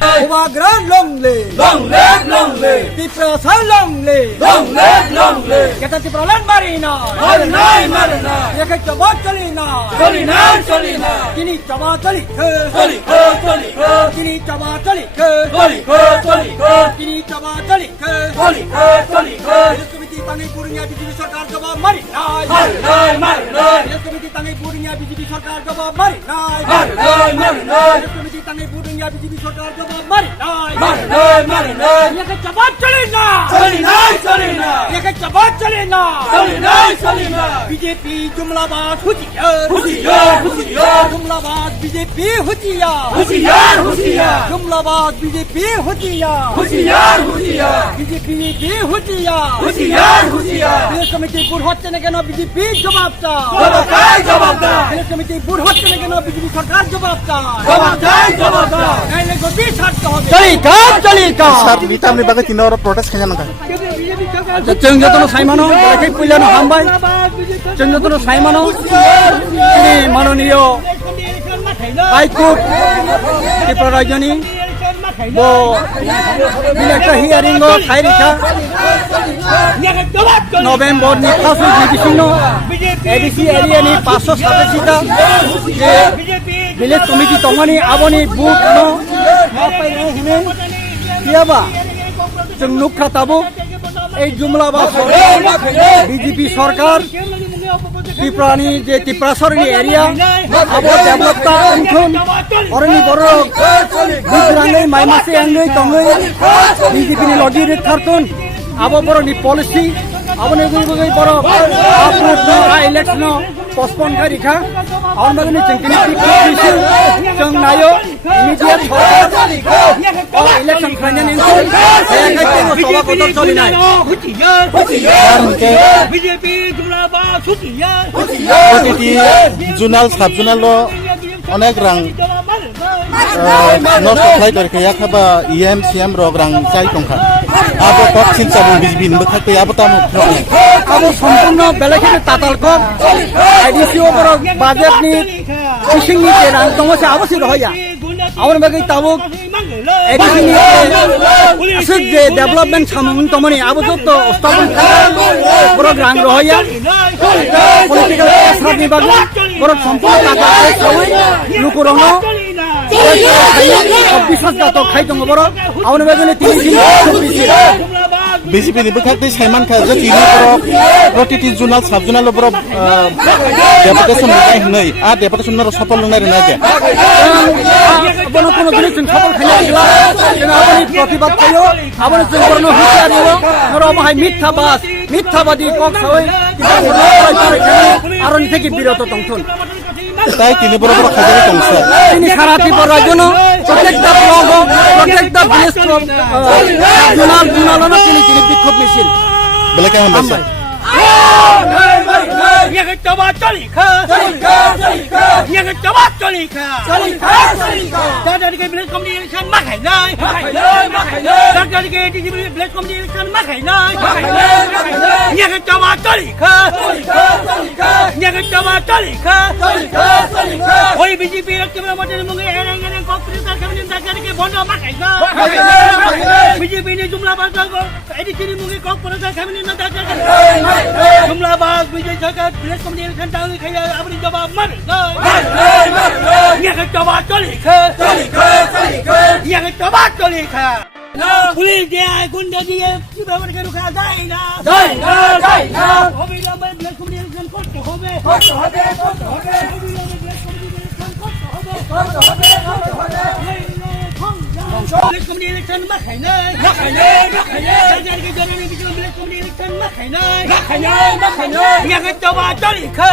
Umagrang longle, Tiprasan longle, Kita Tipralan marina, Yakat Chabat Chalina, Kini Chabat Chali, Kini Chabat Chali, Kini Chabat Chali, Komiti Tangi Purinya BJP Sarkar jawab mari Komiti Tangi Purinya BJP Sarkar jawab mari Komiti Tangi Purinya BJP Sarkar jawab mari Yakat Chabat Chalina, Yakat Chabat Chalina, BJP Jumlabad Hutiyar, Jumlabad BJP Hutiyar, Jumlabad BJP Hutiyar, BJP Hutiyar, Village Committee Board হচ্ছে না কেন BJP জবাব চায়, Village Committee Board হচ্ছে না কেন BJP সরকার জবাব চায়, নাইলে গতি ছাড়তে হবে। Saat kita ambil bagai tindakan protes kayaknya nangka. जों जतन साइमानो बेलाखै पुइलानो हामबाय जों जतन साइमानो ini माननीय हाइकोर्ट त्रिपुरा राज्यनि bo बिलेक्ट हियारिंग थाइरिखा नभेम्बर नि फार्स्ट डिभिजन एडिसि एरिया नि 587 टा जे विलेज कमिटी तंगनि आबनि बुक न मापायनो हिने कियाबा जों नुखा ताबो এই জুমলাবাদ বিজেপি সরকার ত্রিপুরানি যে ত্রিপুরাসরনি এরিয়া আবো ডেভেলপটা অঞ্চল অরনি বড় গুজরাঙ্গै মাইমাসি আঙ্গै তঙ্গै বিজেপিनि লজি রেখারতন আবো বড়নি পলিসি আবনি গুই বড় আপনা election postpone ka rikha aun bagani chengkini pikir jeng nayo immediate election khainen insul sabha kotor choli nai BJP Jumlabad Hutiyar Otiti junal sub junal lo onek rang no supply kori kaya khaba CM rog rang chai tongkha abo kok sinchabu bijbin bekhakte abo tamu abo সম্পূর্ণ বেলাখে তাতালকক IDC ওপর budget নি fishing নি রাং দংছে আবসি রহয়া আবন বাকি তাবুক ADC নি আসুক যে development সামগ্রী তমনি আবো তো স্থাপন বড় রাং রহয়া পলিটিক্যাল প্রেসার বিভাগ বড় সম্পূর্ণ টাকা সবাই লুকুরং বিশ্বাসঘাত খাই দङ বড় আবন বাকি তিনি BJP ni bekhakte saiman kha je tini borok protiti junal sub junal lo borok deputation nai hnai a deputation ro sopol nai rena ke abono kono jinis जों सफल खायना गैला जों आबनि प्रतिबाद खायो आबनि जों बरनो हुसियारियो नरो माहाय मिथ्याबादी कक सबै आरनि থেকে বিরত তংথন তাই তিনি বড় বড় খাজারে তংসা তিনি সারা ত্রিপুরা জন্য প্রত্যেকটা ব্লক প্রত্যেকটা ভিলেজ জুনাল তিনি বিক্ষোভ মিছিল বলে কেমন বলছে Yakat Chabat Chalika Yakat Chabat Chalika Dadari ke village committee election makai nai Dadari ke village committee election makai nai Yakat Chabat Chalika Yakat Chabat Chalika Oi BJP election mate mungi erang corporate kami dadari ke bondo makai nai BJP ni Jumlabad edisi ni mungi corporate kami ni dadari Jumlabad BJP सरकार village committee election town खाया अपनी जवाब मर याके जवाब चलिखा याके जवाब चलिखा police दे आए गुंडा दिए किबावर के रुका जाए ना होबे लंबे विलेज कमिटी इलेक्शन कोट होबे विलेज कमिटी इलेक्शन में खाइने सरकार के जवाब विलेज कमिटी इलेक्शन में खाइने याके जवाब चलिखा